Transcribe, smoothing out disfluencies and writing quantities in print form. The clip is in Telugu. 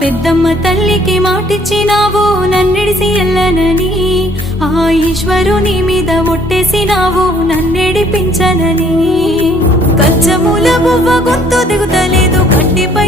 పెద్దమ్మ తల్లికి మాటిచ్చినావు నన్నిడిసి ఎల్లనని, ఆ ఈశ్వరుని మీద ఒట్టేసినావు నన్నెడిపించనని. కచ్చమూల బువ్వ గొంతు దిగుతలేదు, కట్టిపై